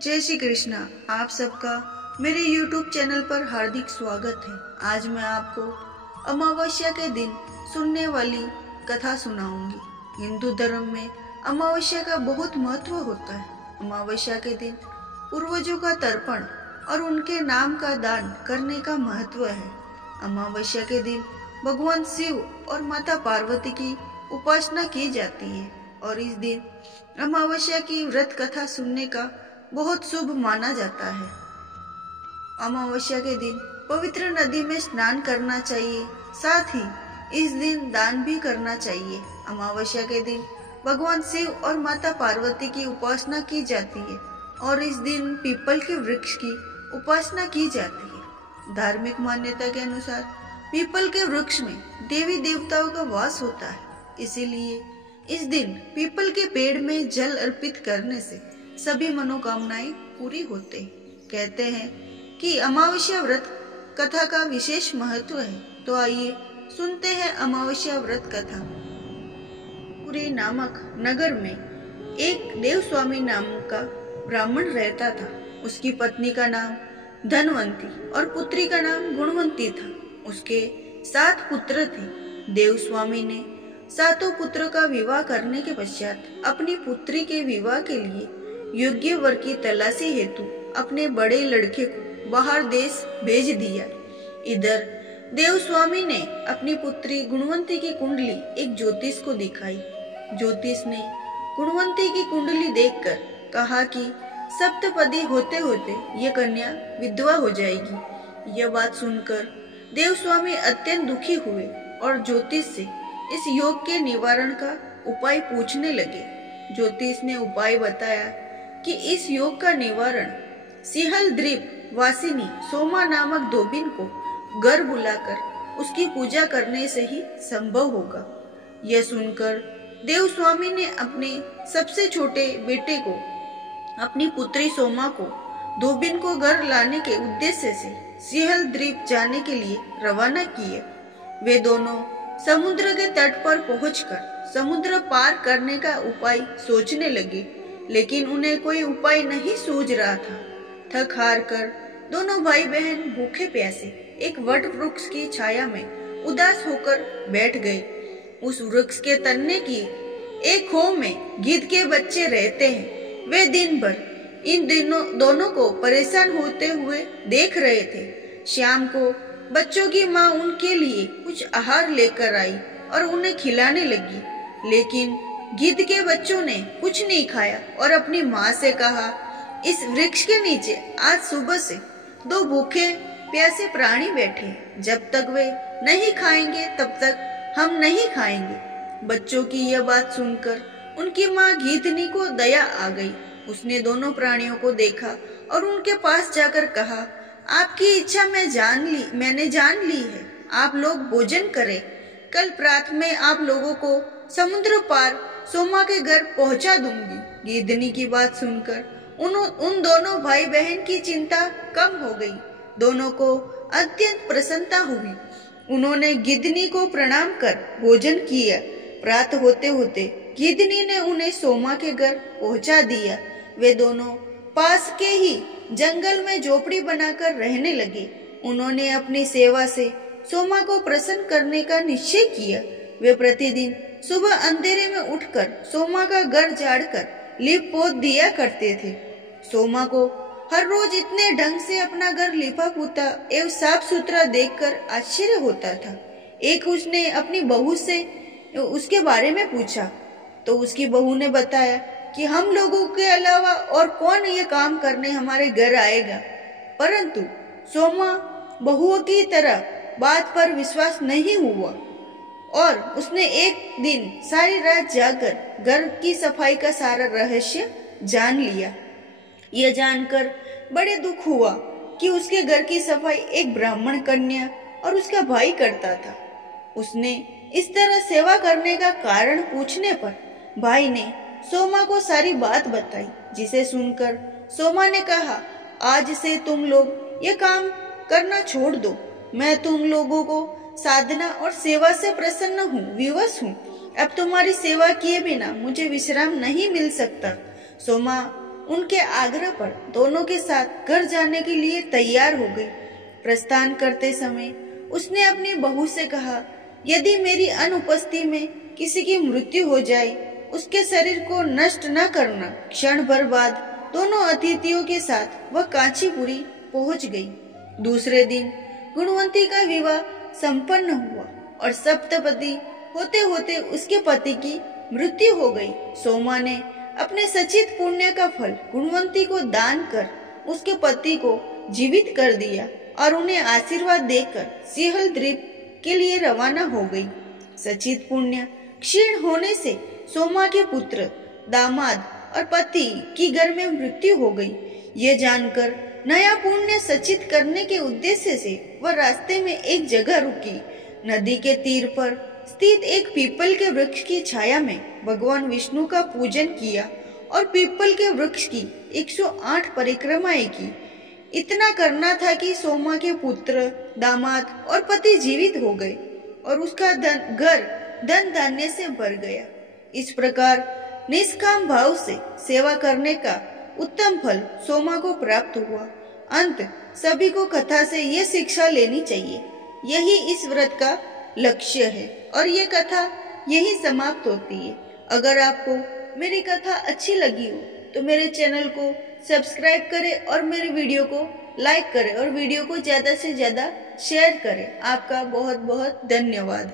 जय श्री कृष्णा। आप सबका मेरे YouTube चैनल पर हार्दिक स्वागत है। आज मैं आपको अमावस्या के दिन सुनने वाली कथा सुनाऊंगी। हिंदू धर्म में अमावस्या का बहुत महत्व होता है। अमावस्या के दिन पूर्वजों का तर्पण और उनके नाम का दान करने का महत्व है। अमावस्या के दिन भगवान शिव और माता पार्वती की उपासना की जाती है और इस दिन अमावस्या की व्रत कथा सुनने का बहुत शुभ माना जाता है। अमावस्या के दिन पवित्र नदी में स्नान करना चाहिए, साथ ही इस दिन दान भी करना चाहिए। अमावस्या के दिन भगवान शिव और माता पार्वती की उपासना की जाती है और इस दिन पीपल के वृक्ष की उपासना की जाती है। धार्मिक मान्यता के अनुसार पीपल के वृक्ष में देवी देवताओं का वास होता है, इसीलिए इस दिन पीपल के पेड़ में जल अर्पित करने से सभी मनोकामनाएं पूरी होते हैं। कहते हैं कि अमावस्या व्रत कथा का विशेष महत्व है, तो आइए सुनते हैं अमावस्या व्रत कथा। पुरी नामक नगर में एक देवस्वामी नाम का ब्राह्मण रहता था। उसकी पत्नी का नाम धनवंती और पुत्री का नाम गुणवंती था। उसके 7 पुत्र थे। देवस्वामी ने 7 पुत्रों का विवाह करने के पश्चात अपनी पुत्री के विवाह के लिए योग्य वर की तलाशी हेतु अपने बड़े लड़के को बाहर देश भेज दिया। इधर देवस्वामी ने अपनी पुत्री गुणवंती की कुंडली एक ज्योतिष को दिखाई। ज्योतिष ने गुणवंती की कुंडली देखकर कहा कि सप्तपदी होते होते ये कन्या विधवा हो जाएगी। यह बात सुनकर देवस्वामी अत्यंत दुखी हुए और ज्योतिष से इस योग के निवारण का उपाय पूछने लगे। ज्योतिष ने उपाय बताया कि इस योग का निवारण सिहल द्वीप वासिनी सोमा नामक धोबिन को घर बुलाकर उसकी पूजा करने से ही संभव होगा। यह सुनकर देवस्वामी ने अपने सबसे छोटे बेटे को अपनी पुत्री सोमा को धोबिन को घर लाने के उद्देश्य से सिहल द्वीप जाने के लिए रवाना किए। वे दोनों समुद्र के तट पर पहुंचकर समुद्र पार करने का उपाय सोचने लगे, लेकिन उन्हें कोई उपाय नहीं सूझ रहा था। थक हार कर दोनों भाई बहन भूखे प्यासे एक वट वृक्ष की छाया में उदास होकर बैठ गए। उस वृक्ष के तने की एक खो में गिद्ध के बच्चे रहते हैं। वे दिन भर इन दोनों को परेशान होते हुए देख रहे थे। शाम को बच्चों की माँ उनके लिए कुछ आहार लेकर आई और उन्हें खिलाने लगी, लेकिन गिद्ध के बच्चों ने कुछ नहीं खाया और अपनी माँ से कहा, इस वृक्ष के नीचे आज सुबह से 2 भूखे प्यासे प्राणी बैठे, जब तक वे नहीं खाएंगे तब तक हम नहीं खाएंगे। बच्चों की यह बात सुनकर उनकी माँ गिद्धनी को दया आ गई। उसने दोनों प्राणियों को देखा और उनके पास जाकर कहा, आपकी इच्छा मैंने जान ली है। आप लोग भोजन करें। कल प्रातः में आप लोगों को समुद्र पार सोमा के घर पहुंचा दूंगी। गिद्धनी की बात सुनकर उन दोनों भाई बहन की चिंता कम हो गई। दोनों को अत्यंत प्रसन्नता हुई। उन्होंने गिद्धनी को प्रणाम कर भोजन किया। प्रातः होते होते गिद्धनी ने उन्हें सोमा के घर पहुंचा दिया। वे दोनों पास के ही जंगल में झोपड़ी बनाकर रहने लगे। उन्होंने अपनी सेवा से सोमा को प्रसन्न करने का निश्चय किया। वे प्रतिदिन सुबह अंधेरे में उठकर सोमा का घर झाड़कर लीप पोत दिया करते थे। सोमा को हर रोज इतने ढंग से अपना घर लिपा पोता एवं साफ सुथरा देखकर आश्चर्य होता था। एक उसने अपनी बहू से उसके बारे में पूछा तो उसकी बहू ने बताया कि हम लोगों के अलावा और कौन ये काम करने हमारे घर आएगा। परंतु सोमा बहुओं की तरह बात पर विश्वास नहीं हुआ और उसने एक दिन सारी रात जाकर घर की सफाई का सारा रहस्य जान लिया। यह जानकर बड़े दुख हुआ कि उसके घर की सफाई एक ब्राह्मण कन्या और उसका भाई करता था। उसने इस तरह सेवा करने का कारण पूछने पर भाई ने सोमा को सारी बात बताई, जिसे सुनकर सोमा ने कहा, आज से तुम लोग ये काम करना छोड़ दो। मैं तुम लोगों को साधना और सेवा से प्रसन्न हूँ, विवश हूँ। अब तुम्हारी सेवा किए बिना मुझे विश्राम नहीं मिल सकता। सोमा उनके आग्रह पर दोनों के साथ घर जाने के लिए तैयार हो गई। प्रस्थान करते समय उसने अपनी बहू से कहा, यदि मेरी अनुपस्थिति में किसी की मृत्यु हो जाए, उसके शरीर को नष्ट न करना। क्षण भर बाद दोनों अतिथियों के साथ वह कांचीपुरी पहुंच गई। दूसरे दिन गुणवंती का विवाह संपन्न हुआ और सप्तपदी होते होते उसके पति की मृत्यु हो गई। सोमा ने अपने सचित पुण्य का फल गुणवंती को दान कर उसके पति को जीवित कर दिया और उन्हें आशीर्वाद देकर सिंहल द्वीप के लिए रवाना हो गई। सचित पुण्य क्षीण होने से सोमा के पुत्र, दामाद और पति की घर में मृत्यु हो गई। ये जानकर नया पुण्य सचित करने के उद्देश्य से वह रास्ते में एक जगह रुकी। नदी के तीर पर स्थित एक पीपल के वृक्ष की छाया में भगवान विष्णु का पूजन किया और पीपल के वृक्ष की 108 परिक्रमाएं की। इतना करना था कि सोमा के पुत्र, दामाद और पति जीवित हो गए और उसका घर धन धान्य से भर गया। इस प्रकार निष्काम भाव से सेवा करने का उत्तम फल सोमा को प्राप्त हुआ। अंत सभी को कथा से यह शिक्षा लेनी चाहिए। यही इस व्रत का लक्ष्य है और ये कथा यही समाप्त होती है। अगर आपको मेरी कथा अच्छी लगी हो तो मेरे चैनल को सब्सक्राइब करें और मेरे वीडियो को लाइक करें और वीडियो को ज्यादा से ज्यादा शेयर करें। आपका बहुत बहुत धन्यवाद।